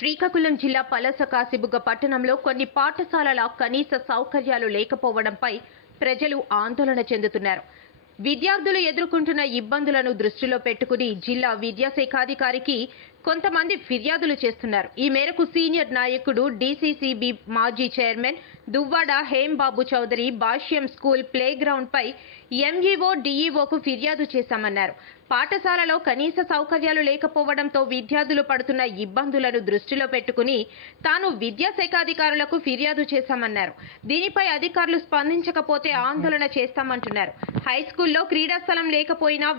శ్రీకాకుళం జిల్లా పలస కాసిబుగ్గ పట్టణంలో కొన్ని పాఠశాలల కనీస సౌకర్యాలు లేకపోవడంపై ప్రజలు ఆందోళన చెందుతున్నారు. విద్యార్థులు ఎదుర్కొంటున్న ఇబ్బందులను దృష్టిలో పెట్టుకుని జిల్లా విద్యాశాఖాధికారికి కొంతమంది ఫిర్యాదులు చేస్తున్నారు. ఈ మేరకు సీనియర్ నాయకుడు డీసీసీబీ మాజీ chairman Duvvada Hembabu Chowdary Bhashyam school playground పై ఎంఈఓ డీఈఓకు ఫిర్యాదు చేశామన్నారు. పాఠశాలలో కనీస సౌకర్యాలు లేకపోవడంతో విద్యార్థులు పడుతున్న ఇబ్బందులను దృష్టిలో పెట్టుకుని తాను విద్యాశాఖాధికారులకు ఫిర్యాదు చేశామన్నారు. దీనిపై అధికారులు స్పందించకపోతే ఆందోళన చేస్తామంటున్నారు. హై స్కూల్లో క్రీడా స్థలం లేకపోయినా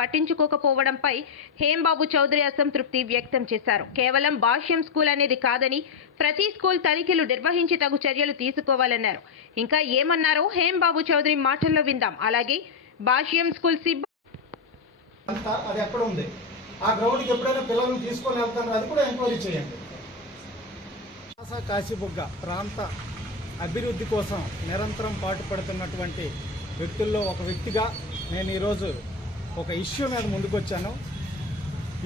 పట్టించుకోకపోవడంపై హేంబాబు చౌదరి అసంతృప్తి వ్యక్తం చేశారు. కేవలం భాష్యం స్కూల్ అనేది కాదని ప్రతి స్కూల్ తనిఖీలు నిర్వహించి తగు చర్యలు తీసుకోవాలన్నారు. ఇంకా ఏమన్నారో హేంబాబు చౌదరి మాటల్లో విందాం. అలాగే భాష్యం స్కూల్ సిబ్బంది అంతా అది ఎక్కడ ఉంది? ఆ గ్రౌండ్కి ఎప్పుడైనా పిల్లల్ని తీసుకొని వెళ్తాను అది కూడా ఎంక్వైరీ చేయండి. కాసా కాశీబుగ్గ ప్రాంత అభివృద్ధి కోసం నిరంతరం పాటుపడుతున్నటువంటి వ్యక్తుల్లో ఒక వ్యక్తిగా నేను ఈరోజు ఒక ఇష్యూ మీద ముందుకొచ్చాను.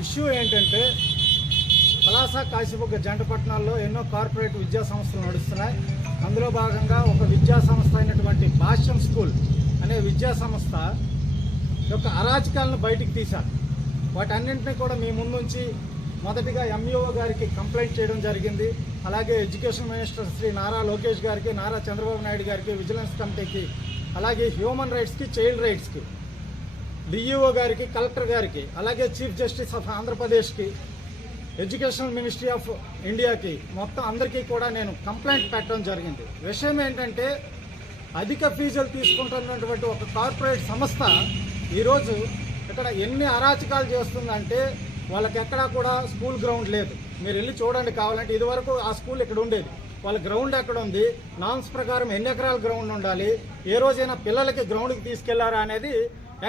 ఇష్యూ ఏంటంటే పలాస కాశీబుగ్గ జంటపట్నాల్లో ఎన్నో కార్పొరేట్ విద్యా సంస్థలు నడుస్తున్నాయి. అందులో భాగంగా ఒక విద్యా సంస్థ అయినటువంటి భాష్యం స్కూల్ అనే విద్యా సంస్థ యొక్క అరాచకాలను బయటికి తీశారు. వాటన్నింటినీ కూడా మీ ముందుంచి మొదటిగా ఎంఈఓ గారికి కంప్లైంట్ చేయడం జరిగింది. అలాగే ఎడ్యుకేషన్ మినిస్టర్ శ్రీ నారా లోకేష్ గారికి నారా చంద్రబాబు నాయుడు గారికి విజిలెన్స్ కమిటీకి అలాగే హ్యూమన్ రైట్స్కి చైల్డ్ రైట్స్కి డిఈఓ గారికి కలెక్టర్ గారికి అలాగే చీఫ్ జస్టిస్ ఆఫ్ ఆంధ్రప్రదేశ్కి ఎడ్యుకేషనల్ మినిస్ట్రీ ఆఫ్ ఇండియాకి మొత్తం అందరికీ కూడా నేను కంప్లైంట్ పెట్టడం జరిగింది. విషయం ఏంటంటే అధిక ఫీజులు తీసుకుంటున్నటువంటి ఒక కార్పొరేట్ సంస్థ ఈరోజు ఇక్కడ ఎన్ని అరాచకాలు చేస్తుందంటే వాళ్ళకి ఎక్కడా కూడా స్కూల్ గ్రౌండ్ లేదు. మీరు వెళ్ళి చూడండి కావాలంటే ఇదివరకు ఆ స్కూల్ ఇక్కడ ఉండేది. వాళ్ళ గ్రౌండ్ ఎక్కడ ఉంది? నామ్స్ ప్రకారం ఎన్ని ఎకరాల గ్రౌండ్ ఉండాలి? ఏ రోజైనా పిల్లలకి గ్రౌండ్కి తీసుకెళ్ళారా అనేది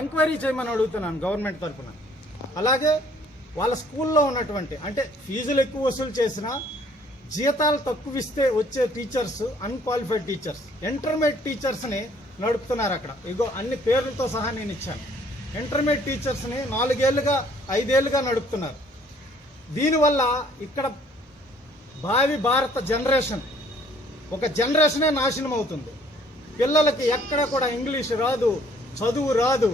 ఎంక్వైరీ చేయమని అడుగుతున్నాను గవర్నమెంట్ తరఫున. అలాగే వాళ్ళ స్కూల్లో ఉన్నటువంటి అంటే ఫీజులు ఎక్కువ వసూలు చేసినా జీతాలు తక్కువ ఇస్తే వచ్చే టీచర్స్ అన్క్వాలిఫైడ్ టీచర్స్ ఇంటర్మీడియట్ టీచర్స్ని నడుపుతున్నారు అక్కడ. ఇగో అన్ని పేర్లతో సహా నేను ఇచ్చాను. ఇంటర్మీడియట్ టీచర్స్ని నాలుగేళ్ళుగా ఐదేళ్ళుగా నడుపుతున్నారు. దీనివల్ల ఇక్కడ భావి భారత జనరేషన్ ఒక జనరేషనే నాశనం అవుతుంది. పిల్లలకి ఎక్కడ కూడా ఇంగ్లీష్ రాదు చదువు రాదు.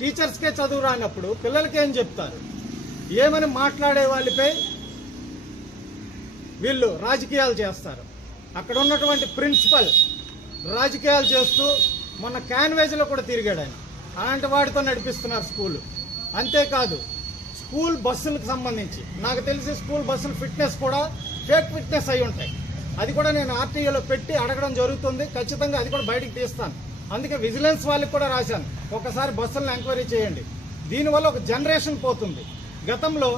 టీచర్స్కే చదువు రానప్పుడు పిల్లలకి ఏం చెప్తారు? ఏమని మాట్లాడే వాళ్ళపై వీళ్ళు రాజకీయాలు చేస్తారు. అక్కడ ఉన్నటువంటి ప్రిన్సిపల్ రాజకీయాలు చేస్తూ మొన్న క్యాన్వేజ్లో కూడా తిరిగాడు ఆయన. అలాంటి వాటితో నడిపిస్తున్నారు స్కూల్. అంతేకాదు స్కూల్ బస్సులకు సంబంధించి. నాకు తెలిసి స్కూల్ బస్సులు ఫిట్నెస్ కూడా ఫేక్ ఫిట్నెస్ అయి ఉంటాయి. అది కూడా నేను ఆర్టీఏలో పెట్టి అడగడం జరుగుతుంది. ఖచ్చితంగా అది కూడా బయటికి తీస్తాను. అందుకే విజిలెన్స్ వాళ్ళకి కూడా రాశాను. ఒకసారి బస్సులను ఎంక్వైరీ చేయండి. దీనివల్ల ఒక జనరేషన్ పోతుంది. గతంలో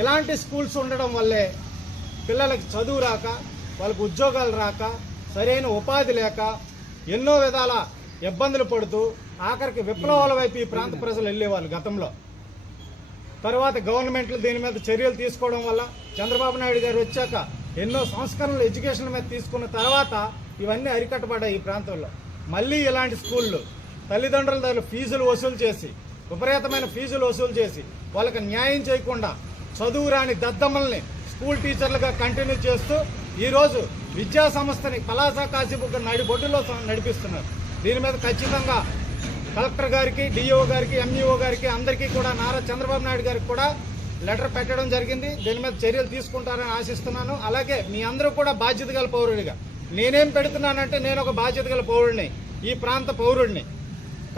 ఇలాంటి స్కూల్స్ ఉండడం వల్లే పిల్లలకి చదువు రాక వాళ్ళకి ఉద్యోగాలు రాక సరైన ఉపాధి లేక ఎన్నో విధాల ఇబ్బందులు పడుతూ ఆఖరికి విప్లవాల వైపు ఈ ప్రాంత ప్రజలు వెళ్ళేవాళ్ళు గతంలో. తర్వాత గవర్నమెంట్లు దీని మీద చర్యలు తీసుకోవడం వల్ల చంద్రబాబు నాయుడు గారు వచ్చాక ఎన్నో సంస్కరణలు ఎడ్యుకేషన్ మీద తీసుకున్న తర్వాత ఇవన్నీ అరికట్టబడ్డాయి ఈ ప్రాంతంలో. మళ్ళీ ఇలాంటి స్కూళ్ళు తల్లిదండ్రుల దగ్గర ఫీజులు వసూలు చేసి విపరీతమైన ఫీజులు వసూలు చేసి వాళ్ళకి న్యాయం చేయకుండా చదువు రాని దద్దమ్మల్ని స్కూల్ టీచర్లుగా కంటిన్యూ చేస్తూ ఈరోజు విద్యా సంస్థని కళాశా కాశీపు నడిబొడ్డులో నడిపిస్తున్నారు. దీని మీద ఖచ్చితంగా కలెక్టర్ గారికి డిఓ గారికి ఎంఈఓ గారికి అందరికీ కూడా నారా చంద్రబాబు నాయుడు గారికి కూడా లెటర్ పెట్టడం జరిగింది. దీని మీద చర్యలు తీసుకుంటారని ఆశిస్తున్నాను. అలాగే మీ అందరూ కూడా బాధ్యత గల పౌరుడిగా నేనేం పెడుతున్నానంటే నేను ఒక బాధ్యత గల పౌరుడిని ఈ ప్రాంత పౌరుడిని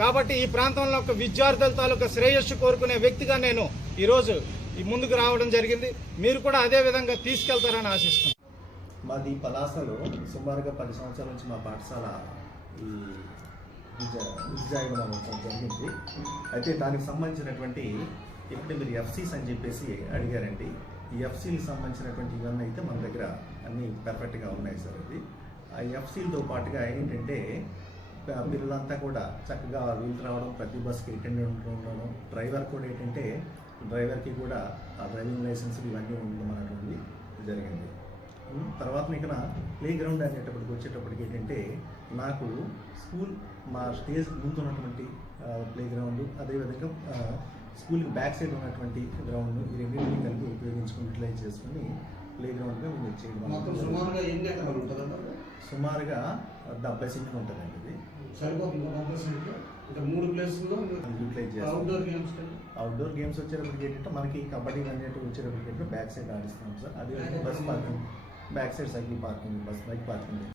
కాబట్టి ఈ ప్రాంతంలో ఒక విద్యార్థుల తాలూకా శ్రేయస్సు కోరుకునే వ్యక్తిగా నేను ఈరోజు ఈ ముందుకు రావడం జరిగింది. మీరు కూడా అదే విధంగా తీసుకెళ్తారని ఆశిస్తున్నాను. మాది పలాసలో సుమారుగా పది సంవత్సరాల నుంచి మా పాఠశాల ఈ విద్య జరిగింది. అయితే దానికి సంబంధించినటువంటి ఇప్పుడు మీరు ఎఫ్సీస్ అని చెప్పేసి అడిగారండి. ఈ ఎఫ్సీలకు సంబంధించినటువంటి ఇవన్నీ అయితే మన దగ్గర అన్నీ పర్ఫెక్ట్గా ఉన్నాయి సార్ అది ఆ ఎఫ్సీలతో పాటుగా ఏంటంటే పిల్లలంతా కూడా చక్కగా వీళ్ళు రావడం ప్రతి బస్కి అటెండెంట్ ఉండడం డ్రైవర్ కూడా ఏంటంటే డ్రైవర్కి కూడా ఆ డ్రైవింగ్ లైసెన్స్ ఇవన్నీ ఉండమన్నటువంటి జరిగింది. తర్వాత ఇక్కడ ప్లే గ్రౌండ్ అనేటప్పటికి వచ్చేటప్పటికి ఏంటంటే నాకు స్కూల్ మా స్టేజ్ ముందు ఉన్నటువంటి ప్లే గ్రౌండ్ అదేవిధంగా స్కూల్కి బ్యాక్ సైడ్ ఉన్నటువంటి గ్రౌండ్ ఈ రెండింటిని కలిపి ఉపయోగించుకుని యూటిలైజ్ చేసుకుని ప్లే గ్రౌండ్గా మేము చేయడం సుమారుగా ఎన్ని ఎకరాలు ఉంటుందంట సుమారుగా డెబ్బై సెంట్లు ఉంటుందండి ఇది. సరిపోతుంది డెబ్బై సెంట్లు ఇంకా మూడు ప్లేసుల్లో యూటిలైజ్ చేస్తాం. అవుట్డోర్ గేమ్స్ అవుట్డోర్ గేమ్స్ వచ్చేటప్పటికి ఏంటంటే మనకి కబడ్డీ అనేటివి వచ్చేటప్పటికి ఏంటంటే బ్యాక్ సైడ్ ఆడిస్తున్నాం సార్. అది bus parking back side cycle parking bus bike parking